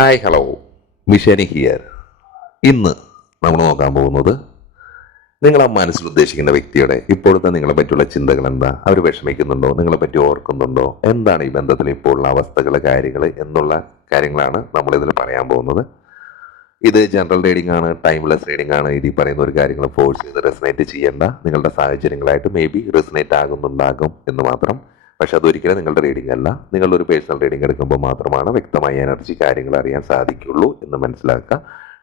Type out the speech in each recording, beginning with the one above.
Hi hello മിഷനി here ഇന്ന് നമ്മൾ നോക്കാൻ പോകുന്നത് നിങ്ങൾ ആ മനസ്സിൽ ഉദ്ദേശിക്കുന്ന വ്യക്തിയുടെ ഇപ്പോഴത്തെ നിങ്ങളെ പറ്റിയുള്ള ചിന്തകൾ എന്താ? അവർ വിഷമിക്കുന്നുണ്ടോ? നിങ്ങളെ പറ്റി ഓർക്കുന്നുണ്ടോ? എന്താണ് ഈ ബന്ധത്തിൽ ഇപ്പോഴുള്ള അവസ്ഥകൾ കാര്യങ്ങൾ എന്നുള്ള കാര്യങ്ങളാണ് നമ്മൾ ഇതിൽ പറയാൻ പോകുന്നത്. ഇത് ജനറൽ റീഡിംഗ് ആണ് ടൈംലെസ് റീഡിംഗ് ആണ്. ഇത് ഈ പറയുന്ന ഒരു കാര്യങ്ങൾ ഫോഴ്സ് ചെയ്ത് റെസിനേറ്റ് ചെയ്യേണ്ട. നിങ്ങളുടെ സാഹചര്യങ്ങളായിട്ട് മേ ബി റെസിനേറ്റ് ആകുന്നുണ്ടാകും എന്ന് മാത്രം പക്ഷെ അതൊരിക്കലും നിങ്ങളുടെ റീഡിംഗ് അല്ല. നിങ്ങളുടെ ഒരു പേഴ്സണൽ റീഡിംഗ് എടുക്കുമ്പോൾ മാത്രമാണ് വ്യക്തമായ എനർജി കാര്യങ്ങൾ അറിയാൻ സാധിക്കുള്ളൂ എന്ന് മനസ്സിലാക്കുക.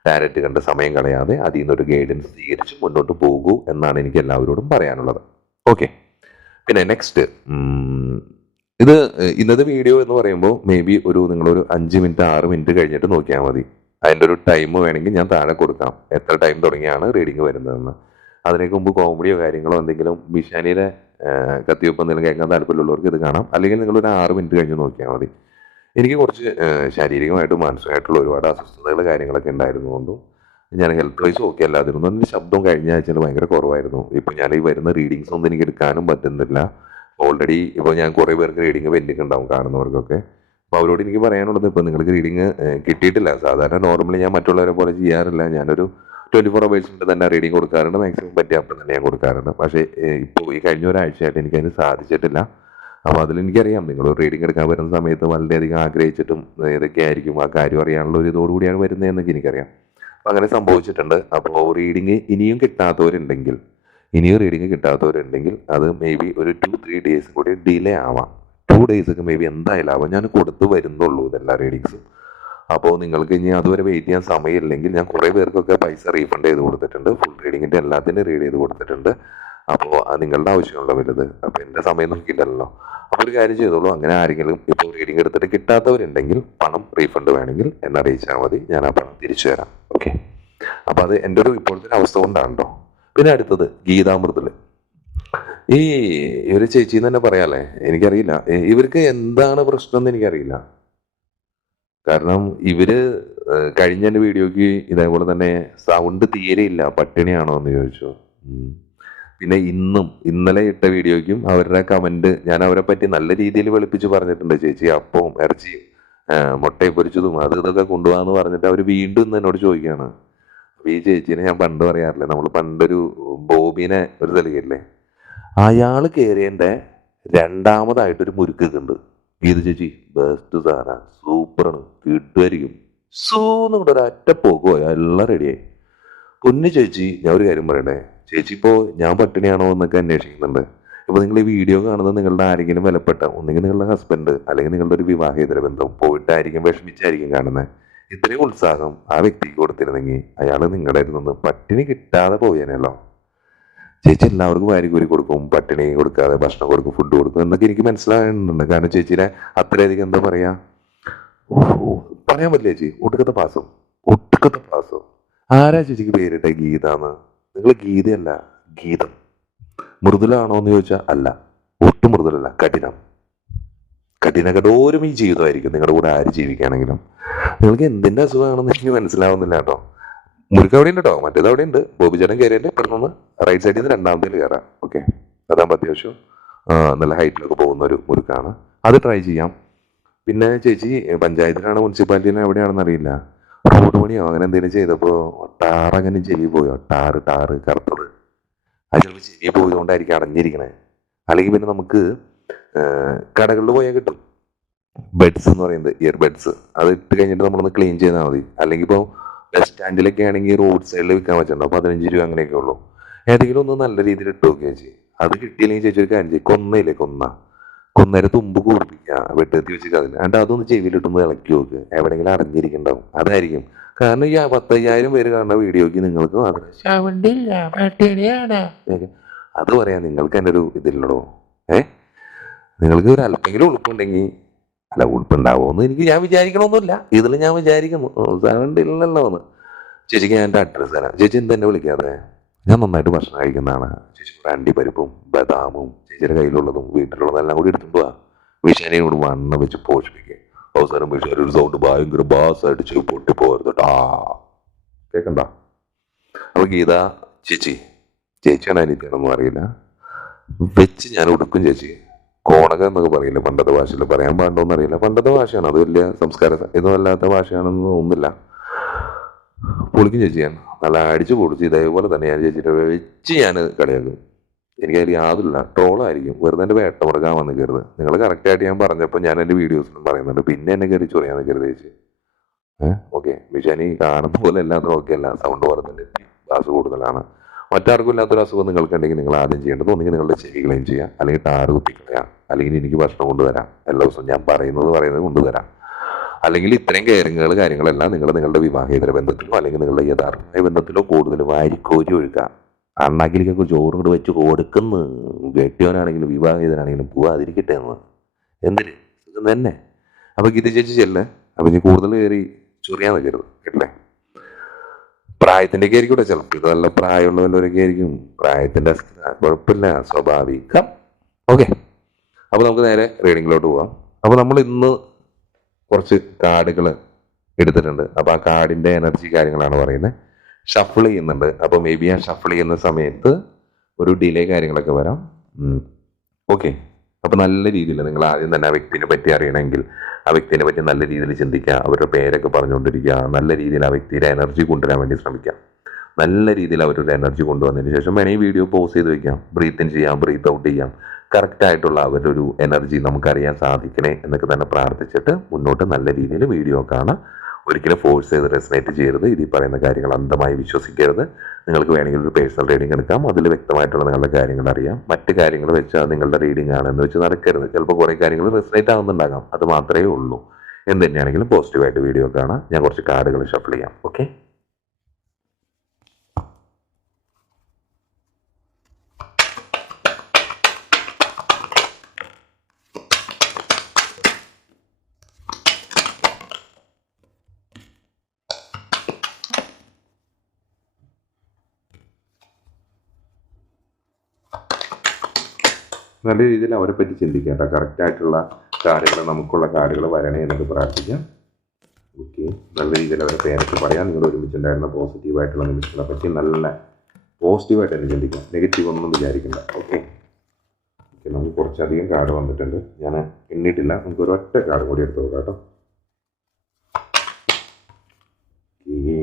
ഡയറക്റ്റ് കണ്ട് സമയം കളയാതെ അതിൽ നിന്നൊരു ഗൈഡൻസ് സ്വീകരിച്ച് മുന്നോട്ട് പോകൂ എന്നാണ് എനിക്ക് എല്ലാവരോടും പറയാനുള്ളത്. ഓക്കെ പിന്നെ നെക്സ്റ്റ് ഇത് ഇന്നത്തെ വീഡിയോ എന്ന് പറയുമ്പോൾ മേ ബി ഒരു നിങ്ങളൊരു അഞ്ച് മിനിറ്റ് ആറ് മിനിറ്റ് കഴിഞ്ഞിട്ട് നോക്കിയാൽ മതി. അതിന്റെ ഒരു ടൈം വേണമെങ്കിൽ ഞാൻ താഴെ കൊടുക്കാം. എത്ര ടൈം തുടങ്ങിയാണ് റീഡിങ് വരുന്നതെന്ന്. അതിനേക്ക് മുമ്പ് കോമഡിയോ കാര്യങ്ങളോ എന്തെങ്കിലും ബിഷാനിയുടെ കത്തിവെപ്പ് എന്തെങ്കിലും കേൾക്കാൻ താല്പര്യമുള്ളവർക്ക് ഇത് കാണാം. അല്ലെങ്കിൽ നിങ്ങൾ ഒരു ആറ് മിനിറ്റ് കഴിഞ്ഞ് നോക്കിയാൽ മതി. എനിക്ക് കുറച്ച് ശാരീരികമായിട്ടും മാനസികമായിട്ടുള്ള ഒരുപാട് അസ്വസ്ഥതകൾ കാര്യങ്ങളൊക്കെ ഉണ്ടായിരുന്നുകൊണ്ടും ഞാൻ ഹെൽത്ത് വൈസ് ഓക്കെ അല്ലാതിരുന്നു. എന്റെ ശബ്ദം കഴിഞ്ഞ ആഴ്ചയിൽ ഭയങ്കര കുറവായിരുന്നു. ഇപ്പോൾ ഞാൻ ഈ വരുന്ന റീഡിങ്സ് ഒന്നും എനിക്ക് എടുക്കാനും പറ്റുന്നില്ല. ഓൾറെഡി ഇപ്പോൾ ഞാൻ കുറേ പേർക്ക് റീഡിങ് പെൻഡിങ് ഉണ്ടാവും കാണുന്നവർക്കൊക്കെ. അപ്പോൾ അവരോട് എനിക്ക് പറയാനുള്ളത് ഇപ്പോൾ നിങ്ങൾക്ക് റീഡിങ് കിട്ടിയിട്ടില്ല. സാധാരണ നോർമലി ഞാൻ മറ്റുള്ളവരെ പോലെ ചെയ്യാറില്ല. ഞാനൊരു ട്വന്റി ഫോർ അവേഴ്സിന്റെ തന്നെ റീഡിങ് കൊടുക്കാറുണ്ട്. മാക്സിമം പറ്റിയ അപ്പം തന്നെ ഞാൻ കൊടുക്കാറുണ്ട്. പക്ഷേ ഇപ്പോൾ ഈ കഴിഞ്ഞ ഒരാഴ്ചയായിട്ട് എനിക്കതിന് സാധിച്ചിട്ടില്ല. അപ്പോൾ അതിലെനിക്കറിയാം നിങ്ങൾ റീഡിംഗ് എടുക്കാൻ വരുന്ന സമയത്ത് വളരെയധികം ആഗ്രഹിച്ചിട്ടും ഏതൊക്കെ ആയിരിക്കും ആ കാര്യം അറിയാനുള്ള ഒരു ഇതോടുകൂടിയാണ് വരുന്നതെന്നൊക്കെ എനിക്കറിയാം. അപ്പോൾ അങ്ങനെ സംഭവിച്ചിട്ടുണ്ട്. അപ്പോൾ റീഡിങ് ഇനിയും കിട്ടാത്തവരുണ്ടെങ്കിൽ ഇനിയും റീഡിങ് കിട്ടാത്തവരുണ്ടെങ്കിൽ അത് മേ ബി ഒരു ടു ത്രീ ഡേയ്സ് കൂടി ഡിലേ ആവാം. ടു ഡേയ്സൊക്കെ മേ ബി എന്തായാലും ആവാം. ഞാൻ കൊടുത്തു വരുന്നുള്ളൂ ഇതെല്ലാ റീഡിങ്സും അപ്പോൾ നിങ്ങൾക്ക് ഇനി അതുവരെ വെയിറ്റ് ചെയ്യാൻ സമയമില്ലെങ്കിൽ ഞാൻ കുറേ പേർക്കൊക്കെ പൈസ റീഫണ്ട് ചെയ്ത് കൊടുത്തിട്ടുണ്ട്. ഫുൾ റീഡിങ്ങിന്റെ എല്ലാത്തിനും റീഡ് ചെയ്ത് കൊടുത്തിട്ടുണ്ട്. അപ്പോൾ നിങ്ങളുടെ ആവശ്യമുള്ള വലുത്. അപ്പോൾ എന്റെ സമയം നോക്കിയില്ലല്ലോ അപ്പോൾ ഒരു കാര്യം ചെയ്തോളൂ. അങ്ങനെ ആരെങ്കിലും ഇപ്പോൾ റീഡിംഗ് എടുത്തിട്ട് കിട്ടാത്തവരുണ്ടെങ്കിൽ പണം റീഫണ്ട് വേണമെങ്കിൽ എന്നെ അറിയിച്ചാൽ മതി. ഞാൻ ആ പണം തിരിച്ചു തരാം. ഓക്കെ അപ്പോൾ അത് എന്റെ ഒരു ഇപ്പോഴത്തെ ഒരു അവസ്ഥ കൊണ്ടാണ് പിന്നെ അടുത്തത് ഗീതാമൃതിൽ ഈ ഒരു ചേച്ചി തന്നെ പറയാല്ലേ? എനിക്കറിയില്ല. ഇവർക്ക് എന്താണ് പ്രശ്നം എന്ന് എനിക്കറിയില്ല. കാരണം ഇവർ കഴിഞ്ഞ വീഡിയോക്ക് ഇതേപോലെ തന്നെ സൗണ്ട് തീരെ ഇല്ല പട്ടിണിയാണോ എന്ന് ചോദിച്ചു. പിന്നെ ഇന്നും ഇന്നലെ ഇട്ട വീഡിയോയ്ക്കും അവരുടെ കമന്റ് ഞാൻ അവരെ പറ്റി നല്ല രീതിയിൽ വെളുപ്പിച്ച് പറഞ്ഞിട്ടുണ്ട്. ചേച്ചി അപ്പവും ഇറച്ചിയും മുട്ടയെ പൊരിച്ചതും അത് ഇതൊക്കെ കൊണ്ടുപോകാന്ന് പറഞ്ഞിട്ട് അവർ വീണ്ടും ഇന്ന് എന്നോട് ചോദിക്കുകയാണ്. അപ്പൊ ഈ ചേച്ചീനെ ഞാൻ പണ്ട് പറയാറില്ലേ നമ്മൾ പണ്ടൊരു ബോബിനെ ഒരു തെളിയില്ലേ? അയാൾ കയറിയതിന്റെ രണ്ടാമതായിട്ടൊരു മുരുക്കുണ്ട് ഗീത ചേച്ചി ബെസ്റ്റ് സാധന. സൂപ്പറാണ്. കിട്ടുമായിരിക്കും. സൂന്ന് ഒരു അറ്റ പോകുമോ എല്ലാം റെഡിയായി പൊന്നു ചേച്ചി ഞാൻ ഒരു കാര്യം പറയണേ ചേച്ചി ഇപ്പോൾ ഞാൻ പട്ടിണിയാണോ എന്നൊക്കെ അന്വേഷിക്കുന്നുണ്ട്. ഇപ്പോൾ നിങ്ങൾ ഈ വീഡിയോ കാണുന്നത് നിങ്ങളുടെ ആരെങ്കിലും വിലപ്പെട്ട ഒന്നെങ്കിൽ നിങ്ങളുടെ ഹസ്ബൻഡ് അല്ലെങ്കിൽ നിങ്ങളുടെ ഒരു വിവാഹേതര ബന്ധം പോയിട്ടായിരിക്കും വിഷമിച്ചായിരിക്കും കാണുന്നത് ഇത്രയും ഉത്സാഹം ആ വ്യക്തിക്ക് കൊടുത്തിരുന്നെങ്കിൽ അയാൾ നിങ്ങളുടെ നിന്ന് പട്ടിണി കിട്ടാതെ പോയേനല്ലോ. ചേച്ചി എല്ലാവർക്കും വാരി കൂരി കൊടുക്കും പട്ടിണി കൊടുക്കാതെ ഭക്ഷണം കൊടുക്കും ഫുഡ് കൊടുക്കും എന്നൊക്കെ എനിക്ക് മനസ്സിലാകുന്നുണ്ട്. കാരണം ചേച്ചിനെ അത്രയധികം എന്താ പറയാ? പറയാൻ പറ്റില്ല ചേച്ചി? ഒട്ടുക്കത്തെ പാസം. ഒട്ടുക്കത്തെ പാസം. ആരാ ചേച്ചിക്ക് പേരിട്ട ഗീത എന്ന് നിങ്ങൾ ഗീതയല്ല ഗീതം. മൃദുലാണോ എന്ന് ചോദിച്ചാൽ അല്ല ഒട്ടും മൃദുലല്ല കഠിനം. കഠിന കഠോരം ഈ ജീവിതമായിരിക്കും നിങ്ങളുടെ കൂടെ ആര് ജീവിക്കുകയാണെങ്കിലും. നിങ്ങൾക്ക് എന്തിന്റെ അസുഖമാണെന്ന് എനിക്ക് മനസ്സിലാവുന്നില്ല കേട്ടോ. മുരുക്ക് അവിടെ ഉണ്ട് കേട്ടോ മറ്റേത് അവിടെ ഉണ്ട് ബോബിചേട്ടൻ കയറിയതിന്റെ പെട്ടെന്ന് റൈറ്റ് സൈഡിൽ നിന്ന് രണ്ടാമത്തേൽ കയറാം ഓക്കെ അതാകുമ്പോൾ അത്യാവശ്യം നല്ല ഹൈറ്റിലൊക്കെ പോകുന്ന ഒരു മുരുക്കാണ്. അത് ട്രൈ ചെയ്യാം. പിന്നെ ചേച്ചി പഞ്ചായത്തിലാണ് മുനിസിപ്പാലിറ്റിയിലാണ് എവിടെയാണെന്ന് അറിയില്ല. റോഡ് പണിയോ അങ്ങനെ എന്തെങ്കിലും ചെയ്തപ്പോൾ ടാറങ്ങനെ ചെവി പോയോ? ടാറ് ടാറ് കറുത്തത്. അത് ചിലപ്പോൾ ചെവി പോയതുകൊണ്ടായിരിക്കും അടഞ്ഞിരിക്കണേ. അല്ലെങ്കിൽ പിന്നെ നമുക്ക് കടകളിൽ പോയാൽ കിട്ടും. ബെഡ്സ് എന്ന് പറയുന്നത് ഇയർ ബെഡ്സ് അത് ഇട്ട് കഴിഞ്ഞിട്ട് നമ്മളൊന്ന് ക്ലീൻ ചെയ്താൽ മതി. അല്ലെങ്കിൽ ഇപ്പോൾ ബസ് സ്റ്റാൻഡിലൊക്കെ ആണെങ്കിൽ റോഡ് സൈഡിൽ വിൽക്കാൻ പറ്റുന്നുണ്ടോ. പതിനഞ്ച് രൂപ അങ്ങനെയൊക്കെ ഉള്ളൂ. ഏതെങ്കിലും ഒന്ന് നല്ല രീതിയിൽ ഇട്ട് നോക്കിയാൽ ചേച്ചി അത് കിട്ടിയില്ലെങ്കിൽ ചേച്ചി ഒരു കാര്യം ചെയ്യും. കൊന്നയില്ലേ കൊന്ന? കൊന്നേരെ തുമ്പ് കൂടിപ്പിക്കുക വെട്ടത്തി വെച്ച് അതിന് എന്നിട്ട് അതൊന്ന് ചെവിയിലിട്ടൊന്ന് ഇളക്കി നോക്ക്. എവിടെയെങ്കിലും അടഞ്ഞിരിക്കണ്ടാവും അതായിരിക്കും. കാരണം ഈ പത്തയ്യായിരം പേര് കാണുന്ന വീഡിയോക്ക് നിങ്ങൾക്ക് മാത്രം അത് പറയാം. നിങ്ങൾക്ക് എന്റെ ഒരു ഇതില്ലടോ. ഏ നിങ്ങൾക്ക് ഒരു അല്പെങ്കിലും ഉളുപ്പുണ്ടെങ്കിൽ അല്ല ഉളുപ്പുണ്ടാവുമെന്ന് എനിക്ക് ഞാൻ വിചാരിക്കണമൊന്നുമില്ല. ഇതിൽ ഞാൻ വിചാരിക്കുന്നു. സൗണ്ട് ഇല്ലല്ലോ എന്ന്. ചേച്ചിക്ക് ഞാൻ എന്റെ അഡ്രസ്സ് തരാം. ചേച്ചി എന്ത് എന്നെ വിളിക്കാതെ? ഞാൻ നന്നായിട്ട് ഭക്ഷണം കഴിക്കുന്നതാണ്. ചേച്ചി അണ്ടിപ്പരിപ്പും ബദാമും ചേച്ചിയുടെ കയ്യിലുള്ളതും വീട്ടിലുള്ളതെല്ലാം കൂടി എടുത്തിട്ട് പോവാ വിഷാനെയും കൂടി വണ്ണം വെച്ച് പോഷിപ്പിക്കുക അവസാനം വിഷാൻ ഒരു സൗണ്ട് ഭയങ്കര ബാസായിട്ട് അടിച്ച് പൊട്ടി പോകരുത് കേൾക്കണ്ട അപ്പൊ ഗീത ചേച്ചി ചേച്ചിയാണ് അനിയത്തിയാണെന്നും അറിയില്ല. വെച്ച് ഞാൻ ഉടുക്കും ചേച്ചി. കോണക എന്നൊക്കെ പറയില്ല പണ്ടത്തെ ഭാഷയിൽ? പറയാൻ പാടുണ്ടോ അറിയില്ല പണ്ടത്തെ ഭാഷയാണ്. അത് വലിയ സംസ്കാര ഇതല്ലാത്ത ഭാഷയാണെന്ന് തോന്നുന്നില്ല. പൊളിക്കും ചേച്ചിയാണ് നല്ല അടിച്ചു പൊളിച്ച് ഇതേപോലെ തന്നെ ഞാൻ ചേച്ചിയുടെ വെച്ച് ഞാൻ കളിയാക്കും. എനിക്ക് അതിൽ യാതൊരില്ല ട്രോളായിരിക്കും വെറുതെ എന്റെ വേട്ട മുടക്കാൻ വന്ന് കയറുന്നത് നിങ്ങൾ കറക്റ്റായിട്ട് ഞാൻ പറഞ്ഞപ്പോൾ ഞാൻ എന്റെ വീഡിയോസിലും പറയുന്നുണ്ട്. പിന്നെ എന്നെ കയറി ചൊറിയാന്ന് കരുത് ചേച്ചി. ഏഹ് ഓക്കെ വിഷാനി കാണുന്ന പോലെ എല്ലാത്തിനും ഓക്കെ അല്ല. സൗണ്ട് പറഞ്ഞു അസുഖം കൂടുതലാണ്. മറ്റാർക്കും ഇല്ലാത്തൊരു അസുഖം നിങ്ങൾക്കുണ്ടെങ്കിൽ നിങ്ങൾ ആദ്യം ചെയ്യേണ്ടത് ഒന്നുകിൽ നിങ്ങളുടെ ചെവി ക്ലെയിം ചെയ്യാം അല്ലെങ്കിൽ ടാറ് കുത്തിക്കളയാം അല്ലെങ്കിൽ എനിക്ക് ഭക്ഷണം കൊണ്ടുവരാം എല്ലാ ദിവസവും ഞാൻ പറയുന്നത് പറയുന്നത് കൊണ്ടുവരാം അല്ലെങ്കിൽ ഇത്രയും കെയറിങ്ങുകൾ കാര്യങ്ങളെല്ലാം നിങ്ങൾ നിങ്ങളുടെ വിവാഹേതര ബന്ധത്തിലോ അല്ലെങ്കിൽ നിങ്ങളുടെ യഥാർത്ഥമായ ബന്ധത്തിലോ കൂടുതൽ വാരിക്കോരി ഒഴുക്കുക അണ്ണാക്കിലേക്കൊക്കെ ചോറും കൂടെ വെച്ച് കൊടുക്കുന്ന. കെട്ടിയവനാണെങ്കിലും വിവാഹിതനാണെങ്കിലും പോവാതിരിക്കട്ടെ എന്ന് എന്തിന്? സുഖം തന്നെ. അപ്പൊ ഗീത ചേച്ചി ചെല്ലേ. അപ്പൊ ഇനി കൂടുതൽ കയറി ചൊറിയാൻ നിൽക്കരുത് കേട്ടില്ലേ? പ്രായത്തിന്റെ ആയിരിക്കൂടെ ആയിരിക്കും ചിലപ്പോൾ ഇത് നല്ല പ്രായമുള്ള വല്ലവരൊക്കെ ആയിരിക്കും പ്രായത്തിന്റെ അസ്ഥിര കുഴപ്പമില്ല സ്വാഭാവികം. ഓക്കെ. അപ്പോൾ നമുക്ക് നേരെ റീഡിങ്ങിലോട്ട് പോവാം. അപ്പോൾ നമ്മൾ ഇന്ന് കുറച്ച് കാർഡുകൾ എടുത്തിട്ടുണ്ട്. അപ്പോൾ ആ കാർഡിന്റെ എനർജി കാര്യങ്ങളാണ് പറയുന്നത്. ഷഫിൾ ചെയ്യുന്നുണ്ട്. അപ്പോൾ മേ ബി ആ ഷഫിൾ ചെയ്യുന്ന സമയത്ത് ഒരു ഡിലേ കാര്യങ്ങളൊക്കെ വരാം. ഓക്കെ. അപ്പോൾ നല്ല രീതിയിൽ നിങ്ങൾ ആദ്യം തന്നെ ആ വ്യക്തിനെ പറ്റി അറിയണമെങ്കിൽ ആ വ്യക്തിനെ പറ്റി നല്ല രീതിയിൽ ചിന്തിക്കുക. അവരുടെ പേരൊക്കെ പറഞ്ഞുകൊണ്ടിരിക്കുക. നല്ല രീതിയിൽ ആ വ്യക്തിയുടെ എനർജി കൊണ്ടുവരാൻ വേണ്ടി ശ്രമിക്കുക. നല്ല രീതിയിൽ അവരുടെ എനർജി കൊണ്ടുവന്നതിന് ശേഷം വേണമെങ്കിൽ വീഡിയോ പോസ് ചെയ്ത് വയ്ക്കാം ബ്രീത്ത് ഇൻ ചെയ്യാം ബ്രീത്ത് ഔട്ട് ചെയ്യാം. കറക്റ്റ് ആയിട്ടുള്ള അവരുടെ ഒരു എനർജി നമുക്കറിയാൻ സാധിക്കണേ എന്നൊക്കെ തന്നെ പ്രാർത്ഥിച്ചിട്ട് മുന്നോട്ട് നല്ല രീതിയിൽ വീഡിയോ കാണാം ഒരിക്കലും ഫോഴ്സ് ചെയ്ത് റെസിനേറ്റ് ചെയ്യരുത്. ഇതിൽ പറയുന്ന കാര്യങ്ങൾ അന്ധമായി വിശ്വസിക്കരുത്. നിങ്ങൾക്ക് വേണമെങ്കിൽ ഒരു പേഴ്സണൽ റീഡിംഗ് എടുക്കാം. അതിൽ വ്യക്തമായിട്ടുള്ള നിങ്ങളുടെ കാര്യങ്ങൾ അറിയാം. മറ്റ് കാര്യങ്ങൾ വെച്ചാൽ നിങ്ങളുടെ റീഡിംഗ് ആണ് എന്ന് വെച്ച് നടക്കരുത്. ചിലപ്പോൾ കുറേ കാര്യങ്ങൾ റെസിനേറ്റ് ആവുന്നുണ്ടാകാം. അത് മാത്രമേ ഉള്ളൂ. എന്ത് തന്നെയാണെങ്കിലും പോസിറ്റീവായിട്ട് വീഡിയോ കാണാം ഞാൻ കുറച്ച് കാർഡുകൾ ഷഫിൾ ചെയ്യാം. ഓക്കെ നല്ല രീതിയിൽ അവരെ പറ്റി ചിന്തിക്കാം കേട്ടോ. കറക്റ്റ് ആയിട്ടുള്ള കാര്യങ്ങൾ നമുക്കുള്ള കാര്യങ്ങൾ വരണേ എന്നൊക്കെ പ്രാർത്ഥിക്കാം. ഓക്കെ നല്ല രീതിയിൽ അവരെ പേരൊക്കെ പറയാം. നിങ്ങൾ ഒരുമിച്ചുണ്ടായിരുന്ന പോസിറ്റീവായിട്ടുള്ള നിമിഷങ്ങളെ പറ്റി നല്ല പോസിറ്റീവായിട്ട് തന്നെ ചിന്തിക്കാം. നെഗറ്റീവ് ഒന്നും വിചാരിക്കണ്ട. ഓക്കെ ഓക്കെ നമുക്ക് കുറച്ചധികം കാർഡ് വന്നിട്ടുണ്ട്. ഞാൻ എണ്ണിയിട്ടില്ല നമുക്ക് ഒരു ഒറ്റ കാർഡ് കൂടി എടുത്തു കേട്ടോ ഓക്കേ.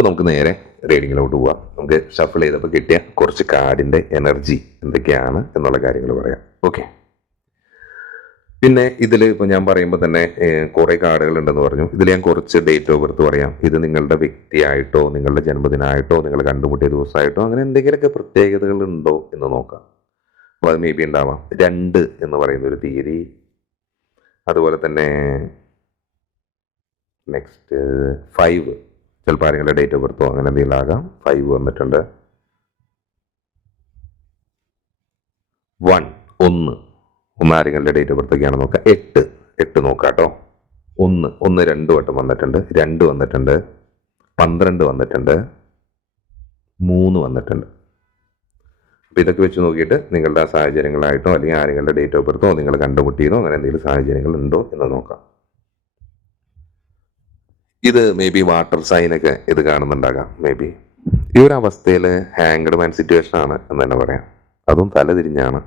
അപ്പോൾ നമുക്ക് നേരെ റീഡിങ്ങിലോട്ട് പോവാം. നമുക്ക് ഷഫിൾ ചെയ്തപ്പോൾ കിട്ടിയ കുറച്ച് കാർഡിന്റെ എനർജി എന്തൊക്കെയാണ് എന്നുള്ള കാര്യങ്ങൾ പറയാം. ഓക്കെ പിന്നെ ഇതിൽ ഇപ്പോൾ ഞാൻ പറയുമ്പോൾ തന്നെ കുറേ കാർഡുകൾ ഉണ്ടെന്ന് പറഞ്ഞു. ഇതിൽ ഞാൻ കുറച്ച് ഡേറ്റ് ഓഫ് ബർത്ത് പറയാം. ഇത് നിങ്ങളുടെ വ്യക്തിയായിട്ടോ നിങ്ങളുടെ ജന്മദിനമായിട്ടോ നിങ്ങൾ കണ്ടുമുട്ടിയ ദിവസമായിട്ടോ അങ്ങനെ എന്തെങ്കിലുമൊക്കെ പ്രത്യേകതകൾ ഉണ്ടോ എന്ന് നോക്കാം. അപ്പോൾ അത് മേ ബി ഉണ്ടാവാം. രണ്ട് എന്ന് പറയുന്ന ഒരു തീയതി. അതുപോലെ തന്നെ നെക്സ്റ്റ് ഫൈവ് ചിലപ്പോൾ ആരെങ്കിലും ഡേറ്റ് ഓഫ് ബർത്തോ അങ്ങനെ എന്തെങ്കിലും ആകാം. ഫൈവ് വന്നിട്ടുണ്ട്. വൺ ഒന്ന്. ഒന്ന് ആരെങ്കിലും ഡേറ്റ് ഓഫ് ബർത്തൊക്കെയാണ് നോക്കുക എട്ട്. എട്ട് നോക്കാം കേട്ടോ. ഒന്ന് ഒന്ന് രണ്ട് വട്ടം വന്നിട്ടുണ്ട്. രണ്ട് വന്നിട്ടുണ്ട്. പന്ത്രണ്ട് വന്നിട്ടുണ്ട്. മൂന്ന് വന്നിട്ടുണ്ട്. അപ്പോൾ ഇതൊക്കെ വെച്ച് നോക്കിയിട്ട് നിങ്ങളുടെ സാഹചര്യങ്ങളായിട്ടോ അല്ലെങ്കിൽ ആരെങ്കിലും ഡേറ്റ് ഓഫ് ബർത്തോ നിങ്ങൾ കണ്ടുമുട്ടിയതോ അങ്ങനെ എന്തെങ്കിലും സാഹചര്യങ്ങൾ ഉണ്ടോ എന്ന് നോക്കാം. ഇത് മേ ബി വാട്ടർ സൈനൊക്കെ ഇത് കാണുന്നുണ്ടാകാം മേ ബി ഈ ഒരു അവസ്ഥയിൽ ഹാങ്ക്ഡ് മാൻ സിറ്റുവേഷൻ ആണ് എന്ന് തന്നെ പറയാം. അതും തലതിരിഞ്ഞാണ്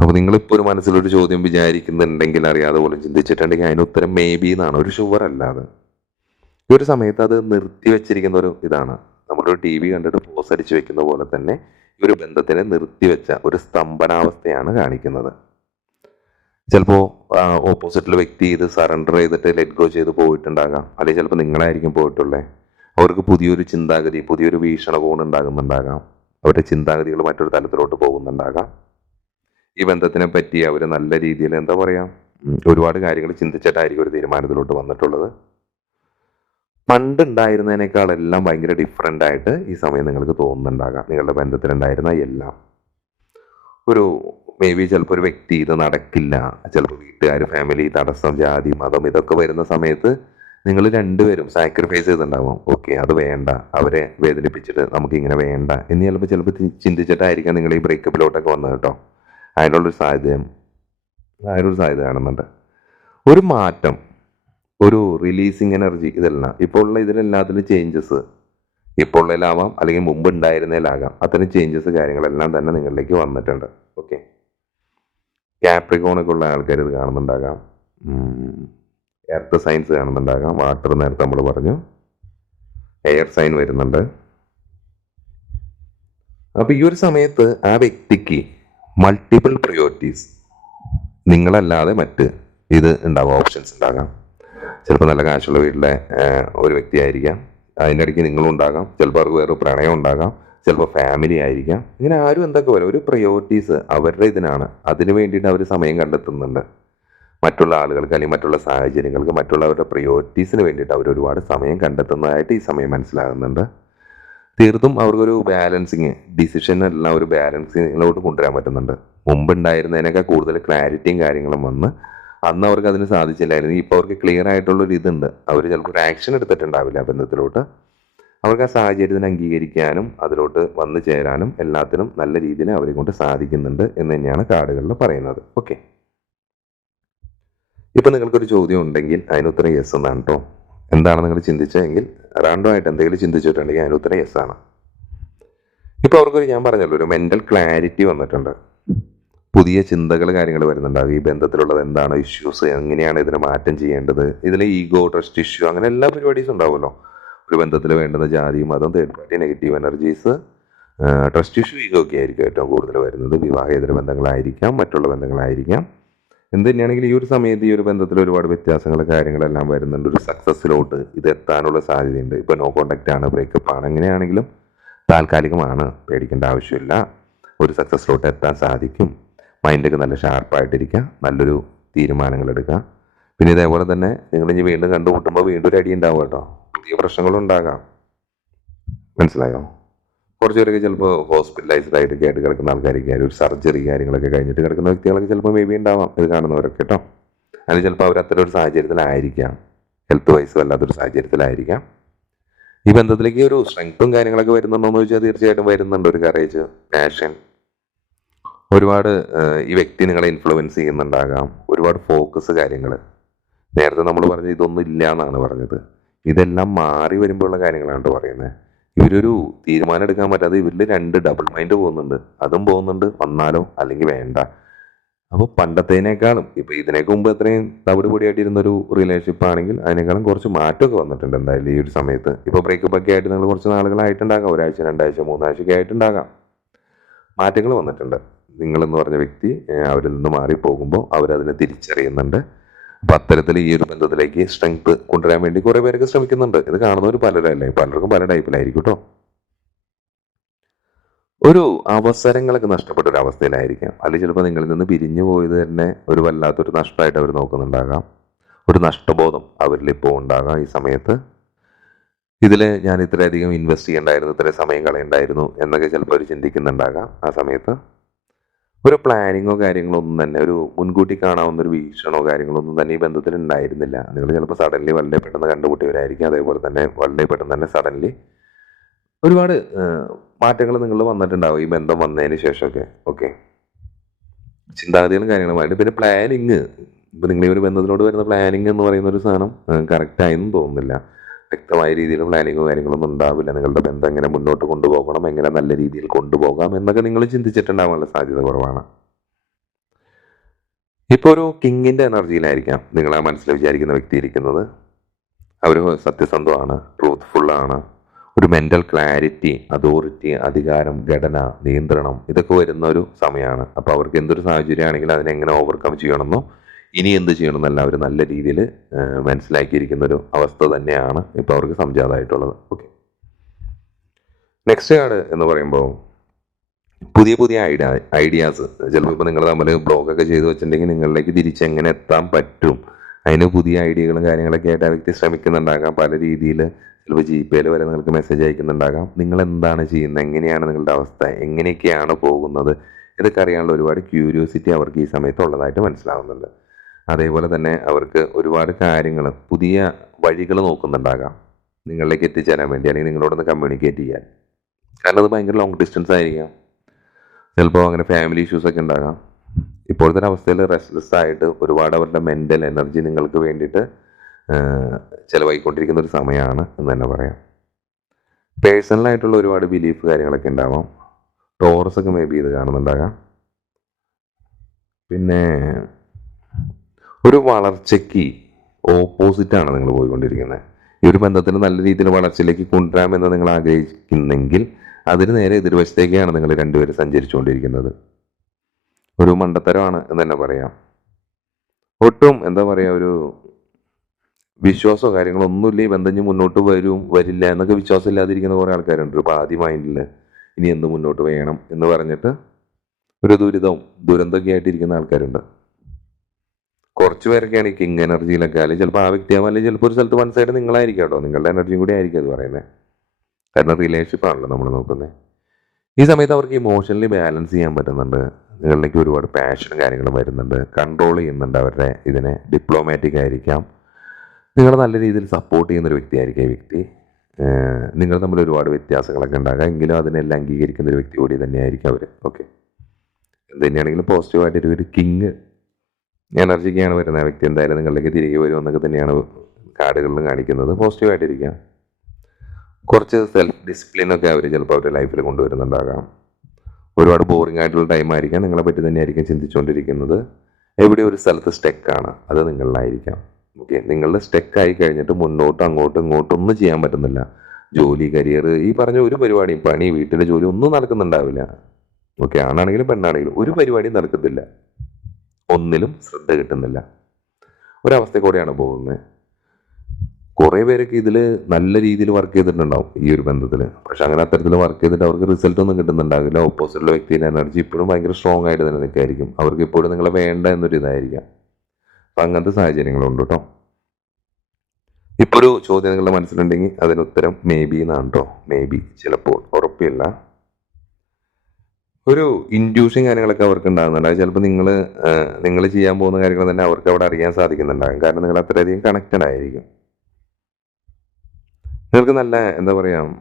അപ്പോൾ നിങ്ങളിപ്പോൾ ഒരു മനസ്സിലൊരു ചോദ്യം വിചാരിക്കുന്നുണ്ടെങ്കിൽ അറിയാതെ പോലും ചിന്തിച്ചിട്ടുണ്ടെങ്കിൽ അതിന് ഉത്തരം മേ ബി എന്നാണ്. ഒരു ഷുവർ അല്ലാതെ ഈ ഒരു സമയത്ത് അത് നിർത്തി വെച്ചിരിക്കുന്ന ഒരു ഇതാണ്. നമ്മളൊരു ടി വി കണ്ടിട്ട് പോസ് അടിച്ചു വെക്കുന്ന പോലെ തന്നെ ഈ ഒരു ബന്ധത്തിനെ നിർത്തിവെച്ച ഒരു സ്തംഭനാവസ്ഥയാണ് കാണിക്കുന്നത്. ചിലപ്പോൾ ഓപ്പോസിറ്റിലെ വ്യക്തി ഇത് സറണ്ടർ ചെയ്തിട്ട് ലെറ്റ് ഗോ ചെയ്ത് പോയിട്ടുണ്ടാകാം. അല്ലെങ്കിൽ ചിലപ്പോൾ നിങ്ങളായിരിക്കും പോയിട്ടുള്ളത് അവർക്ക് പുതിയൊരു ചിന്താഗതി പുതിയൊരു വീക്ഷണകോൺ ഉണ്ടാകുന്നുണ്ടാകാം. അവരുടെ ചിന്താഗതികൾ മറ്റൊരു തലത്തിലോട്ട് പോകുന്നുണ്ടാകാം. ഈ ബന്ധത്തിനെ പറ്റി അവർ നല്ല രീതിയിൽ എന്താ പറയുക ഒരുപാട് കാര്യങ്ങൾ ചിന്തിച്ചിട്ടായിരിക്കും ഒരു തീരുമാനത്തിലോട്ട് വന്നിട്ടുള്ളത്. പണ്ടുണ്ടായിരുന്നതിനേക്കാളെല്ലാം ഭയങ്കര ഡിഫറെന്റ് ആയിട്ട് ഈ സമയം നിങ്ങൾക്ക് തോന്നുന്നുണ്ടാകാം. നിങ്ങളുടെ ബന്ധത്തിലുണ്ടായിരുന്ന എല്ലാം. ഒരു മേ ബി ചിലപ്പോൾ ഒരു വ്യക്തി ഇത് നടക്കില്ല. ചിലപ്പോൾ വീട്ടുകാർ ഫാമിലി തടസ്സം ജാതി മതം ഇതൊക്കെ വരുന്ന സമയത്ത് നിങ്ങൾ രണ്ടുപേരും സാക്രിഫൈസ് ചെയ്തിട്ടുണ്ടാവും. ഓക്കെ അത് വേണ്ട. അവരെ വേദനിപ്പിച്ചിട്ട് നമുക്ക് ഇങ്ങനെ വേണ്ട. എന്ന് ചിലപ്പോൾ ചിലപ്പോൾ ചിന്തിച്ചിട്ടായിരിക്കാം നിങ്ങൾ ഈ ബ്രേക്കപ്പിലോട്ടൊക്കെ വന്നത് കേട്ടോ. അതിനുള്ളൊരു സാധ്യതയും അതിനൊരു സാധ്യത കാണുന്നുണ്ട്. ഒരു മാറ്റം ഒരു റിലീസിങ് എനർജി ഇതെല്ലാം. ഇപ്പോൾ ഉള്ള ഇതിലെല്ലാത്തിലും ചേഞ്ചസ് ഇപ്പോൾ ഉള്ളതിലാവാം അല്ലെങ്കിൽ മുമ്പ് ഉണ്ടായിരുന്നതിലാകാം. അത്തരം ചേഞ്ചസ് കാര്യങ്ങളെല്ലാം തന്നെ നിങ്ങളിലേക്ക് വന്നിട്ടുണ്ട്. ഓക്കെ ക്യാപ്രിക്കോണൊക്കെ ഉള്ള ആൾക്കാർ ഇത് കാണുന്നുണ്ടാകാം. എർത്ത് സയൻസ് കാണുന്നുണ്ടാകാം. വാട്ടർ നേരത്തെ നമ്മൾ പറഞ്ഞു. എയർ സൈൻ വരുന്നുണ്ട്. അപ്പൊ ഈ ഒരു സമയത്ത് ആ വ്യക്തിക്ക് മൾട്ടിപ്പിൾ പ്രയോറിറ്റീസ് നിങ്ങളല്ലാതെ മറ്റ് ഇത് ഉണ്ടാവാം ഓപ്ഷൻസ് ഉണ്ടാകാം. ചിലപ്പോൾ നല്ല കാശുള്ള വീട്ടിലെ ഒരു വ്യക്തിയായിരിക്കാം. അതിന്റെ ഇടയ്ക്ക് നിങ്ങളും ഉണ്ടാകാം. ചിലപ്പോൾ അവർക്ക് വേറെ പ്രണയം ഉണ്ടാകാം. ചിലപ്പോൾ ഫാമിലി ആയിരിക്കാം. ഇങ്ങനെ ആരും എന്തൊക്കെ വരും ഒരു പ്രയോറിറ്റീസ് അവരുടെ ഇതിനാണ്. അതിന് വേണ്ടിയിട്ട് അവർ സമയം കണ്ടെത്തുന്നുണ്ട്. മറ്റുള്ള ആളുകൾക്ക് അല്ലെങ്കിൽ മറ്റുള്ള സാഹചര്യങ്ങൾക്ക് മറ്റുള്ളവരുടെ പ്രയോറിറ്റീസിന് വേണ്ടിയിട്ട് അവർ ഒരുപാട് സമയം കണ്ടെത്തുന്നതായിട്ട് ഈ സമയം മനസ്സിലാകുന്നുണ്ട്. തീർത്തും അവർക്കൊരു ബാലൻസിങ് ഡിസിഷൻ എല്ലാം ഒരു ബാലൻസിങ്ങിലോട്ട് കൊണ്ടുവരാൻ പറ്റുന്നുണ്ട്. മുമ്പ് ഉണ്ടായിരുന്നതിനേക്കാൾ കൂടുതൽ ക്ലാരിറ്റിയും കാര്യങ്ങളും വന്ന് അന്ന് അവർക്ക് അതിന് സാധിച്ചില്ലായിരുന്നു. ഇപ്പോൾ അവർക്ക് ക്ലിയർ ആയിട്ടുള്ള ഒരു ഇതുണ്ട് അവർ ചിലപ്പോൾ ഒരു ആക്ഷൻ എടുത്തിട്ടുണ്ടാവില്ല ബന്ധത്തിലോട്ട്. അവർക്ക് ആ സാഹചര്യത്തിന് അംഗീകരിക്കാനും അതിലോട്ട് വന്നു ചേരാനും എല്ലാത്തിനും നല്ല രീതിയിൽ അവരെ കൊണ്ട് സാധിക്കുന്നുണ്ട് എന്ന് തന്നെയാണ് കാർഡുകളിൽ പറയുന്നത്. ഓക്കെ ഇപ്പം നിങ്ങൾക്കൊരു ചോദ്യം ഉണ്ടെങ്കിൽ അതിനുത്തരം യെസ് എന്നാണ് കേട്ടോ എന്താണ് നിങ്ങൾ ചിന്തിച്ചതെങ്കിൽ റാൻഡോ ആയിട്ട് എന്തെങ്കിലും ചിന്തിച്ചിട്ടുണ്ടെങ്കിൽ അതിനുത്തരം യെസ് ആണ്. ഇപ്പോൾ അവർക്കൊരു ഞാൻ പറഞ്ഞല്ലോ ഒരു മെന്റൽ ക്ലാരിറ്റി വന്നിട്ടുണ്ട്. പുതിയ ചിന്തകൾ കാര്യങ്ങൾ വരുന്നുണ്ടാകും. ഈ ബന്ധത്തിലുള്ളത് എന്താണ് ഇഷ്യൂസ് എങ്ങനെയാണ് ഇതിനെ മാറ്റം ചെയ്യേണ്ടത്? ഇതിൽ ഈഗോ ട്രസ്റ്റ് ഇഷ്യൂ അങ്ങനെ എല്ലാ പരിപാടീസും ഉണ്ടാവുമല്ലോ. ഒരു ബന്ധത്തിൽ വേണ്ടുന്ന ജാതി മതം third party negative energies trust issue ഇതൊക്കെ ആയിരിക്കും ഏറ്റവും കൂടുതൽ വരുന്നത്. വിവാഹേതര ബന്ധങ്ങളായിരിക്കാം മറ്റുള്ള ബന്ധങ്ങളായിരിക്കാം. എന്ത് തന്നെയാണെങ്കിലും ഈ ഒരു സമയത്ത് ഈ ഒരു ബന്ധത്തിൽ ഒരുപാട് വ്യത്യാസങ്ങൾ കാര്യങ്ങളെല്ലാം വരുന്നുണ്ട്. ഒരു സക്സസ്സിലോട്ട് ഇത് എത്താനുള്ള സാധ്യതയുണ്ട്. ഇപ്പോൾ നോ കോണ്ടാക്റ്റ് ആണ് ബ്രേക്കപ്പ് ആണ് എങ്ങനെയാണെങ്കിലും താൽക്കാലികമാണ് പേടിക്കേണ്ട ആവശ്യമില്ല. ഒരു സക്സസ്സിലോട്ട് എത്താൻ സാധിക്കും. മൈൻഡൊക്കെ നല്ല ഷാർപ്പായിട്ടിരിക്കുക നല്ലൊരു തീരുമാനങ്ങൾ എടുക്കുക പിന്നെ ഇതേപോലെ തന്നെ നിങ്ങൾ ഇനി വീണ്ടും കണ്ടുമുട്ടുമ്പോൾ വീണ്ടും ഒരു അടി ഉണ്ടാവും കേട്ടോ. പുതിയ പ്രശ്നങ്ങളും ഉണ്ടാകാം മനസ്സിലായോ? കുറച്ച് പേരൊക്കെ ചിലപ്പോൾ ഹോസ്പിറ്റലൈസ്ഡ് ആയിട്ട് കേട്ട് കിടക്കുന്ന ആൾക്കാരൊക്കെ ഒരു സർജറി കാര്യങ്ങളൊക്കെ കഴിഞ്ഞിട്ട് കിടക്കുന്ന വ്യക്തികളൊക്കെ ചിലപ്പോൾ മേ ബി ഉണ്ടാവാം. ഇത് കാണുന്നവരൊക്കെ കേട്ടോ. അതിന് ചിലപ്പോൾ അവർ അത്തരം ഒരു സാഹചര്യത്തിലായിരിക്കാം. ഹെൽത്ത് വൈസ് വല്ലാത്തൊരു സാഹചര്യത്തിലായിരിക്കാം. ഈ ബന്ധത്തിലേക്ക് ഒരു സ്ട്രെങ്ത്തും കാര്യങ്ങളൊക്കെ വരുന്നുണ്ടോ എന്ന് ചോദിച്ചാൽ തീർച്ചയായിട്ടും വരുന്നുണ്ട്. ഒരു കറേജ് പാഷൻ ഒരുപാട് ഈ വ്യക്തി നിങ്ങളെ ഇൻഫ്ലുവൻസ് ചെയ്യുന്നുണ്ടാകാം. ഒരുപാട് ഫോക്കസ് കാര്യങ്ങൾ നേരത്തെ നമ്മൾ പറഞ്ഞത് ഇതൊന്നും ഇല്ല എന്നാണ് പറഞ്ഞത്. ഇതെല്ലാം മാറി വരുമ്പോഴുള്ള കാര്യങ്ങളാണ് പറയുന്നത് ഇവരൊരു തീരുമാനം എടുക്കാൻ പറ്റാതെ ഇവരിൽ രണ്ട് ഡബിൾ മൈൻഡ് പോകുന്നുണ്ട്. അതും പോകുന്നുണ്ട് വന്നാലോ അല്ലെങ്കിൽ വേണ്ട. അപ്പോൾ പണ്ടത്തേനേക്കാളും ഇപ്പൊ ഇതിനേക്ക് മുമ്പ് എത്രയും തവിട് പൊടിയായിട്ടിരുന്ന ഒരു റിലേഷൻഷിപ്പ് ആണെങ്കിൽ അതിനേക്കാളും കുറച്ച് മാറ്റമൊക്കെ വന്നിട്ടുണ്ട് എന്തായാലും ഈ ഒരു സമയത്ത്. ഇപ്പൊ ബ്രേക്കപ്പ് ഒക്കെ ആയിട്ട് നിങ്ങൾ കുറച്ച് നാളുകളായിട്ടുണ്ടാകാം. ഒരാഴ്ച രണ്ടാഴ്ച മൂന്നാഴ്ച ഒക്കെ ആയിട്ടുണ്ടാകാം. മാറ്റങ്ങൾ വന്നിട്ടുണ്ട്. നിങ്ങളെന്ന് പറഞ്ഞ വ്യക്തി അവരിൽ നിന്ന് മാറി പോകുമ്പോൾ അവരതിനെ തിരിച്ചറിയുന്നുണ്ട്. അപ്പൊ അത്തരത്തിൽ ഈ ഒരു ബന്ധത്തിലേക്ക് സ്ട്രെങ്ത് കൊണ്ടുവരാൻ വേണ്ടി കുറെ പേരൊക്കെ ശ്രമിക്കുന്നുണ്ട്. ഇത് കാണുന്നവർ പലരല്ലേ പലർക്കും പല ടൈപ്പിലായിരിക്കും കേട്ടോ ഒരു അവസരങ്ങളൊക്കെ നഷ്ടപ്പെട്ട ഒരു അവസ്ഥയിലായിരിക്കാം. അല്ലെങ്കിൽ ചിലപ്പോൾ നിങ്ങളിൽ നിന്ന് പിരിഞ്ഞു പോയത് തന്നെ ഒരു വല്ലാത്തൊരു നഷ്ടമായിട്ട് അവർ നോക്കുന്നുണ്ടാകാം. ഒരു നഷ്ടബോധം അവരിൽ ഇപ്പോൾ ഉണ്ടാകാം ഈ സമയത്ത്. ഇതിൽ ഞാൻ ഇത്രയധികം ഇൻവെസ്റ്റ് ചെയ്യണ്ടായിരുന്നു ഇത്ര സമയം കളയണ്ടായിരുന്നു എന്നൊക്കെ ചിലപ്പോൾ അവർ ചിന്തിക്കുന്നുണ്ടാകാം ആ സമയത്ത്. ഒരു പ്ലാനിങ്ങോ കാര്യങ്ങളോ ഒന്നും തന്നെ ഒരു മുൻകൂട്ടി കാണാവുന്ന ഒരു വീക്ഷണോ കാര്യങ്ങളോ ഒന്നും തന്നെ ഈ ബന്ധത്തിൽ ഉണ്ടായിരുന്നില്ല. നിങ്ങൾ ചിലപ്പോൾ സഡൻലി വളരെ പെട്ടെന്ന് കണ്ടുമുട്ടിയവരായിരിക്കും. അതേപോലെ തന്നെ വളരെ പെട്ടെന്ന് തന്നെ സഡൻലി ഒരുപാട് മാറ്റങ്ങൾ നിങ്ങൾ വന്നിട്ടുണ്ടാവും ഈ ബന്ധം വന്നതിന് ശേഷമൊക്കെ. ഓക്കെ. ചിന്താഗതികളും കാര്യങ്ങളുമായിട്ട് പിന്നെ പ്ലാനിങ് ഇപ്പൊ നിങ്ങൾ ഈ ഒരു ബന്ധത്തിനോട് വരുന്ന പ്ലാനിങ് എന്ന് പറയുന്ന ഒരു സാധനം കറക്റ്റ് ആയെന്ന് തോന്നുന്നില്ല. വ്യക്തമായ രീതിയിൽ പ്ലാനിങ്ങോ കാര്യങ്ങളൊന്നും ഉണ്ടാവില്ല. നിങ്ങളുടെ ബന്ധം എങ്ങനെ മുന്നോട്ട് കൊണ്ടുപോകണം എങ്ങനെ നല്ല രീതിയിൽ കൊണ്ടുപോകാം എന്നൊക്കെ നിങ്ങൾ ചിന്തിച്ചിട്ടുണ്ടാവാനുള്ള സാധ്യത കുറവാണ്. ഇപ്പോൾ ഒരു കിങ്ങിന്റെ എനർജിയിലായിരിക്കാം നിങ്ങൾ ആ മനസ്സിൽ വിചാരിക്കുന്ന വ്യക്തി ഇരിക്കുന്നത്. അവർ സത്യസന്ധമാണ് ട്രൂത്ത്ഫുള്ളാണ് ഒരു മെന്റൽ ക്ലാരിറ്റി അതോറിറ്റി അധികാരം ഘടന നിയന്ത്രണം ഇതൊക്കെ വരുന്ന ഒരു സമയമാണ്. അപ്പോൾ അവർക്ക് എന്തൊരു സാഹചര്യമാണെങ്കിലും അതിനെങ്ങനെ ഓവർകം ചെയ്യണമെന്നോ ഇനി എന്ത് ചെയ്യണമെന്നല്ല അവർ നല്ല രീതിയിൽ മനസ്സിലാക്കിയിരിക്കുന്ന ഒരു അവസ്ഥ തന്നെയാണ് ഇപ്പോൾ അവർക്ക് സംജാതമായിട്ടുള്ളത് ഓക്കെ. നെക്സ്റ്റ് കാർഡ് എന്ന് പറയുമ്പോൾ പുതിയ പുതിയ ഐഡിയ ഐഡിയാസ്. ചിലപ്പോൾ ഇപ്പോൾ നിങ്ങൾ തമ്മിൽ ബ്ലോഗൊക്കെ ചെയ്ത് വെച്ചിട്ടുണ്ടെങ്കിൽ നിങ്ങളിലേക്ക് തിരിച്ച് എങ്ങനെ എത്താൻ പറ്റും? അതിന് പുതിയ ഐഡിയകളും കാര്യങ്ങളൊക്കെ ആയിട്ട് ആ വ്യക്തി ശ്രമിക്കുന്നുണ്ടാകാം. പല രീതിയിൽ ചിലപ്പോൾ ജി പേയിൽ വരെ നിങ്ങൾക്ക് മെസ്സേജ് അയക്കുന്നുണ്ടാകാം. നിങ്ങൾ എന്താണ് ചെയ്യുന്നത്? എങ്ങനെയാണ് നിങ്ങളുടെ അവസ്ഥ? എങ്ങനെയൊക്കെയാണ് പോകുന്നത്? ഇതൊക്കെ അറിയാനുള്ള ഒരുപാട് ക്യൂരിയോസിറ്റി അവർക്ക് ഈ സമയത്ത് ഉള്ളതായിട്ട് മനസ്സിലാവുന്നുണ്ട്. അതേപോലെ തന്നെ അവർക്ക് ഒരുപാട് കാര്യങ്ങൾ പുതിയ വഴികൾ നോക്കുന്നുണ്ടാകാം. നിങ്ങളിലേക്ക് എത്തിച്ചേരാൻ വേണ്ടി അല്ലെങ്കിൽ നിങ്ങളോടൊന്ന് കമ്മ്യൂണിക്കേറ്റ് ചെയ്യാൻ. കാരണം അത് ഭയങ്കര ലോങ് ഡിസ്റ്റൻസ് ആയിരിക്കാം. ചിലപ്പോൾ അങ്ങനെ ഫാമിലി ഇഷ്യൂസൊക്കെ ഉണ്ടാകാം. ഇപ്പോഴത്തെ അവസ്ഥയിൽ റെസ്റ്റ്ലെസ് ആയിട്ട് ഒരുപാട് അവരുടെ മെന്റൽ എനർജി നിങ്ങൾക്ക് വേണ്ടിയിട്ട് ചിലവായിക്കൊണ്ടിരിക്കുന്ന ഒരു സമയമാണ് എന്ന് തന്നെ പറയാം. പേഴ്സണലായിട്ടുള്ള ഒരുപാട് ബിലീഫ് കാര്യങ്ങളൊക്കെ ഉണ്ടാവാം. ടോറസ് ഒക്കെ മേ ബി ഇത് കാണുന്നുണ്ടാകാം. പിന്നെ ഒരു വളർച്ചയ്ക്ക് ഓപ്പോസിറ്റാണ് നിങ്ങൾ പോയിക്കൊണ്ടിരിക്കുന്നത്. ഈ ഒരു ബന്ധത്തിന് നല്ല രീതിയിൽ വളർച്ചയിലേക്ക് കൊണ്ടുവരാമെന്ന് നിങ്ങൾ ആഗ്രഹിക്കുന്നെങ്കിൽ അതിന് നേരെ എതിർവശത്തേക്കാണ് നിങ്ങൾ രണ്ടുപേരും സഞ്ചരിച്ചുകൊണ്ടിരിക്കുന്നത്. ഒരു മണ്ടത്തരമാണ് എന്ന് തന്നെ പറയാം. ഒട്ടും എന്താ പറയുക ഒരു വിശ്വാസമോ കാര്യങ്ങളോ ഒന്നുമില്ല. ഈ ബന്ധം മുന്നോട്ട് വരും വരില്ല എന്നൊക്കെ വിശ്വാസം ഇല്ലാതിരിക്കുന്ന കുറേ ആൾക്കാരുണ്ട്. ഇപ്പോൾ ആദ്യ മൈൻഡിൽ ഇനി എന്ത് മുന്നോട്ട് വേണം എന്ന് പറഞ്ഞിട്ട് ഒരു ദുരിതവും ദുരന്തമൊക്കെ ആയിട്ടിരിക്കുന്ന ആൾക്കാരുണ്ട്. കുറച്ച് പേരൊക്കെയാണ് ഈ കിങ് എനർജിയിലൊക്കെ അല്ലെങ്കിൽ ചിലപ്പോൾ ആ വ്യക്തിയാവും അല്ലെങ്കിൽ ചിലപ്പോൾ ഒരു സ്ഥലത്ത് വൺ സൈഡ് നിങ്ങളായിരിക്കും കേട്ടോ. നിങ്ങളുടെ എനർജിയും കൂടി ആയിരിക്കും അത് പറയുന്നത് കാരണം റിലേഷൻഷിപ്പ് ആണല്ലോ നമ്മൾ നോക്കുന്നത് ഈ സമയത്ത് അവർക്ക് ഇമോഷണലി ബാലൻസ് ചെയ്യാൻ പറ്റുന്നുണ്ട്. നിങ്ങളിലേക്ക് ഒരുപാട് പാഷനും കാര്യങ്ങളും വരുന്നുണ്ട്. കൺട്രോൾ ചെയ്യുന്നുണ്ട് അവരുടെ ഇതിനെ. ഡിപ്ലോമാറ്റിക് ആയിരിക്കാം. നിങ്ങൾ നല്ല രീതിയിൽ സപ്പോർട്ട് ചെയ്യുന്ന ഒരു വ്യക്തിയായിരിക്കും ഈ വ്യക്തി. നിങ്ങൾ തമ്മിൽ ഒരുപാട് വ്യത്യാസങ്ങളൊക്കെ ഉണ്ടാകാം. എങ്കിലും അതിനെല്ലാം അംഗീകരിക്കുന്ന ഒരു വ്യക്തി കൂടി തന്നെയായിരിക്കും അവർ ഓക്കെ എന്ത് തന്നെയാണെങ്കിലും പോസിറ്റീവായിട്ട് ഒരു കിങ് എനർജിക്കാണ് വരുന്ന വ്യക്തി എന്തായാലും നിങ്ങളിലേക്ക് തിരികെ വരുമെന്നൊക്കെ തന്നെയാണ് കാർഡുകളിലും കാണിക്കുന്നത്. പോസിറ്റീവായിട്ടിരിക്കുക കുറച്ച് സെൽഫ് ഡിസിപ്ലിൻ ഒക്കെ അവർ ചിലപ്പോൾ അവരുടെ ലൈഫിൽ കൊണ്ടുവരുന്നുണ്ടാകാം. ഒരുപാട് ബോറിംഗ് ആയിട്ടുള്ള ടൈം ആയിരിക്കാം. നിങ്ങളെ പറ്റി തന്നെയായിരിക്കും ചിന്തിച്ചുകൊണ്ടിരിക്കുന്നത്. എവിടെ ഒരു സ്ഥലത്ത് സ്റ്റെക്കാണ് അത് നിങ്ങളിലായിരിക്കാം. ഓക്കെ നിങ്ങളുടെ സ്റ്റെക്കായി കഴിഞ്ഞിട്ട് മുന്നോട്ട് അങ്ങോട്ടും ഇങ്ങോട്ടും ഒന്നും ചെയ്യാൻ പറ്റുന്നില്ല. ജോലി കരിയർ ഈ പറഞ്ഞ ഒരു പരിപാടിയും പണി വീട്ടിലെ ജോലി ഒന്നും നടക്കുന്നുണ്ടാവില്ല. ഓക്കെ ആണാണെങ്കിലും പെണ്ണാണെങ്കിലും ഒരു പരിപാടിയും നടക്കത്തില്ല. ഒന്നിലും ശ്രദ്ധ കിട്ടുന്നില്ല. ഒരവസ്ഥ കൂടെയാണ് പോകുന്നത്. കുറേ പേരൊക്കെ ഇതിൽ നല്ല രീതിയിൽ വർക്ക് ചെയ്തിട്ടുണ്ടാവും ഈ ഒരു ബന്ധത്തിൽ പക്ഷെ അങ്ങനെ അത്തരത്തിൽ വർക്ക് ചെയ്തിട്ട് അവർക്ക് റിസൾട്ട് ഒന്നും കിട്ടുന്നുണ്ടാവില്ല. ഓപ്പോസിറ്റുള്ള വ്യക്തിയുടെ എനർജി ഇപ്പോഴും ഭയങ്കര സ്ട്രോങ് ആയിട്ട് തന്നെ നിൽക്കായിരിക്കും. അവർക്ക് ഇപ്പോഴും നിങ്ങളെ വേണ്ട എന്നൊരു ഇതായിരിക്കാം. അപ്പം അങ്ങനത്തെ സാഹചര്യങ്ങളുണ്ട് കേട്ടോ. ഇപ്പോൾ ഒരു ചോദ്യം നിങ്ങളുടെ മനസ്സിലുണ്ടെങ്കിൽ അതിന് ഉത്തരം മേ ബി എന്നാണ് കേട്ടോ. മേ ബി ചിലപ്പോൾ. ഉറപ്പില്ല. ഒരു ഇൻഡ്യൂഷൻ കാര്യങ്ങളൊക്കെ അവർക്ക് ഉണ്ടാകുന്നുണ്ട്. അത് ചിലപ്പോൾ നിങ്ങൾ നിങ്ങൾ ചെയ്യാൻ പോകുന്ന കാര്യങ്ങൾ തന്നെ അവർക്ക് അവിടെ അറിയാൻ സാധിക്കുന്നുണ്ടാകും. കാരണം നിങ്ങൾ അത്രയധികം കണക്റ്റഡ് ആയിരിക്കും. നിങ്ങൾക്ക് നല്ല എന്താ പറയുക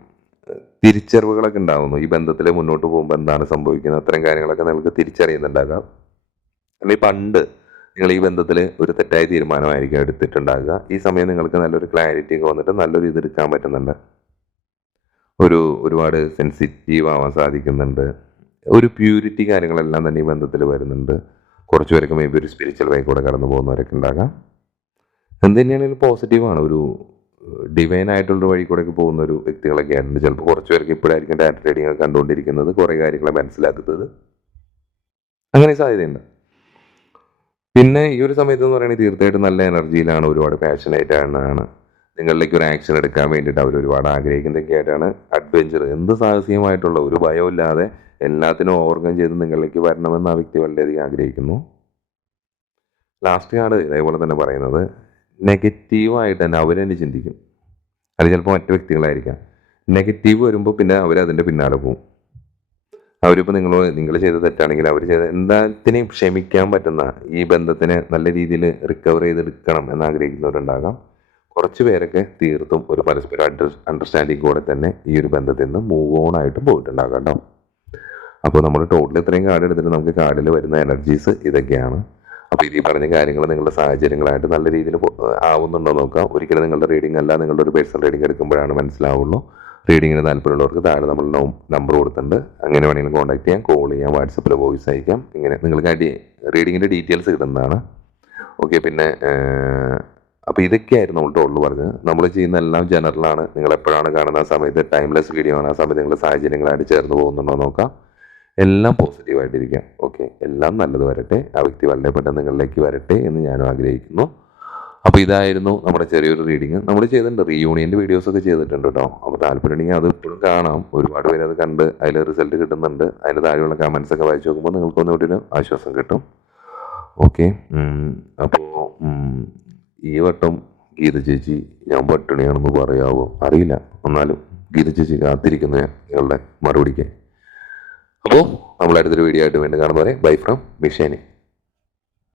തിരിച്ചറിവുകളൊക്കെ ഉണ്ടാവുന്നു. ഈ ബന്ധത്തിൽ മുന്നോട്ട് പോകുമ്പോൾ എന്താണ് സംഭവിക്കുന്നത്? അത്തരം കാര്യങ്ങളൊക്കെ നിങ്ങൾക്ക് തിരിച്ചറിയുന്നുണ്ടാകാം. അല്ലെങ്കിൽ പണ്ട് നിങ്ങൾ ഈ ബന്ധത്തിൽ ഒരു തെറ്റായ തീരുമാനമായിരിക്കും എടുത്തിട്ടുണ്ടാകുക. ഈ സമയം നിങ്ങൾക്ക് നല്ലൊരു ക്ലാരിറ്റി ഒക്കെ വന്നിട്ട് നല്ലൊരു ഇത് എടുക്കാൻ പറ്റുന്നുണ്ട്. ഒരു ഒരുപാട് സെൻസിറ്റീവ് ആവാൻ സാധിക്കുന്നുണ്ട്. ഒരു പ്യൂരിറ്റി കാര്യങ്ങളെല്ലാം തന്നെ ഈ ബന്ധത്തിൽ വരുന്നുണ്ട്. കുറച്ച് പേരൊക്കെ മേ ബി ഒരു സ്പിരിച്വൽ വൈ കൂടെ കടന്നു പോകുന്നവരൊക്കെ ഉണ്ടാകാം. എന്ത് തന്നെയാണെങ്കിലും പോസിറ്റീവാണ് ഒരു ഡിവൈൻ ആയിട്ടുള്ള വഴി കൂടെ പോകുന്ന ഒരു വ്യക്തികളൊക്കെ ആയിട്ടുണ്ട്. ചിലപ്പോൾ കുറച്ച് പേർക്ക് ഇപ്പോഴായിരിക്കും ഡാറ്റ ട്രേഡിംഗ് ഒക്കെ കണ്ടുകൊണ്ടിരിക്കുന്നത് കുറേ കാര്യങ്ങളെ മനസ്സിലാക്കുന്നത്. അങ്ങനെ സാധ്യതയുണ്ട്. പിന്നെ ഈ ഒരു സമയത്ത് എന്ന് പറയുന്നത് തീർച്ചയായിട്ടും നല്ല എനർജിയിലാണ് ഒരുപാട് പാഷനേറ്റ് നിങ്ങളിലേക്ക് ഒരു ആക്ഷൻ എടുക്കാൻ വേണ്ടിയിട്ട് അവർ ഒരുപാട് ആഗ്രഹിക്കുന്നതൊക്കെ ആയിട്ടാണ് അഡ്വഞ്ചർ എന്ത് സാഹസികമായിട്ടുള്ള ഒരു ഭയമില്ലാതെ എല്ലാത്തിനും ഓവർകം ചെയ്ത് നിങ്ങളിലേക്ക് വരണമെന്ന് ആ വ്യക്തി വളരെയധികം ആഗ്രഹിക്കുന്നു. ലാസ്റ്റ് കാർഡ് ഇതേപോലെ തന്നെ പറയുന്നത് നെഗറ്റീവായിട്ട് തന്നെ അവർ തന്നെ ചിന്തിക്കും. അത് ചിലപ്പോൾ മറ്റു വ്യക്തികളായിരിക്കാം. നെഗറ്റീവ് വരുമ്പോൾ പിന്നെ അവർ അതിന്റെ പിന്നാലെ പോകും അവരിപ്പോൾ നിങ്ങൾ നിങ്ങൾ ചെയ്ത തെറ്റാണെങ്കിൽ അവർ ചെയ്ത എന്താത്തിനെയും ക്ഷമിക്കാൻ പറ്റുന്ന ഈ ബന്ധത്തിനെ നല്ല രീതിയിൽ റിക്കവർ ചെയ്തെടുക്കണം എന്ന് ആഗ്രഹിക്കുന്നവരുണ്ടാകാം. കുറച്ച് പേരൊക്കെ തീർത്തും ഒരു പരസ്പര അണ്ടർ അണ്ടർസ്റ്റാൻഡിങ് കൂടെ തന്നെ ഈ ഒരു ബന്ധത്തിൽ നിന്ന് മൂവ് ഓൺ ആയിട്ട് പോയിട്ടുണ്ടാകാം കേട്ടോ. അപ്പോൾ നമ്മൾ ടോട്ടൽ ഇത്രയും കാർഡ് എടുത്തിട്ട് നമുക്ക് കാർഡിൽ വരുന്ന എനർജീസ് ഇതൊക്കെയാണ്. അപ്പോൾ ഈ പറഞ്ഞ കാര്യങ്ങൾ നിങ്ങളുടെ സാഹചര്യങ്ങളായിട്ട് നല്ല രീതിയിൽ ആവുന്നുണ്ടോ നോക്കാം. ഒരിക്കലും നിങ്ങളുടെ റീഡിംഗ് അല്ല നിങ്ങളുടെ ഒരു പേഴ്സണൽ റീഡിംഗ് എടുക്കുമ്പോഴാണ് മനസ്സിലാവുള്ളൂ. റീഡിങ്ങിന് താല്പര്യമുള്ളവർക്ക് താഴെ നമ്മൾ നമ്പർ കൊടുത്തിട്ടുണ്ട്. അങ്ങനെ വേണമെങ്കിലും കോൺടാക്ട് ചെയ്യാം കോൾ ചെയ്യാം വാട്സപ്പിൽ വോയിസ് അയക്കാം. ഇങ്ങനെ നിങ്ങൾക്ക് അടി റീഡിങ്ങിന്റെ ഡീറ്റെയിൽസ് കിട്ടുന്നതാണ്. ഓക്കെ പിന്നെ അപ്പോൾ ഇതൊക്കെയായിരുന്നു നമ്മൾ ടോളിൽ പറഞ്ഞത്. നമ്മൾ ചെയ്യുന്ന എല്ലാം ജനറലാണ് നിങ്ങൾ എപ്പോഴാണ് കാണുന്ന ആ സമയത്ത് ടൈംലെസ് വീഡിയോ ആണ്. ആ സമയത്ത് നിങ്ങളുടെ സാഹചര്യങ്ങളായിട്ട് ചേർന്ന് പോകുന്നുണ്ടോ നോക്കാം. എല്ലാം പോസിറ്റീവായിട്ടിരിക്കാം ഓക്കെ എല്ലാം നല്ലത് വരട്ടെ. ആ വ്യക്തി വളരെ പെട്ടെന്ന് നിങ്ങളിലേക്ക് വരട്ടെ എന്ന് ഞാനും ആഗ്രഹിക്കുന്നു. അപ്പോൾ ഇതായിരുന്നു നമ്മുടെ ചെറിയൊരു റീഡിങ് നമ്മൾ ചെയ്തിട്ടുണ്ട്. റീയൂണിയന്റെ വീഡിയോസൊക്കെ ചെയ്തിട്ടുണ്ട് കേട്ടോ. അപ്പോൾ താല്പര്യമുണ്ടെങ്കിൽ അത് ഇപ്പോഴും കാണാം. ഒരുപാട് പേര് അത് കണ്ട് അതിൽ റിസൾട്ട് കിട്ടുന്നുണ്ട്. അതിന്റെ താഴെയുള്ള കമൻസ് ഒക്കെ വായിച്ച് നോക്കുമ്പോൾ നിങ്ങൾക്ക് ഒന്നുകൂടി ആശ്വാസം കിട്ടും. ഓക്കെ അപ്പോൾ ഈ വട്ടം ഗീത ചേച്ചി ഞാൻ പട്ടിണിയാണെന്ന് പറയാവോ? അറിയില്ല. എന്നാലും ഗീത ചേച്ചി കാത്തിരിക്കുന്ന നിങ്ങളുടെ മറുപടിക്ക്. അപ്പോൾ നമ്മൾ അടുത്തൊരു വീഡിയോ ആയിട്ട് വീണ്ടും കാണുന്നവരെ ബൈ ഫ്രം മിഷേനി.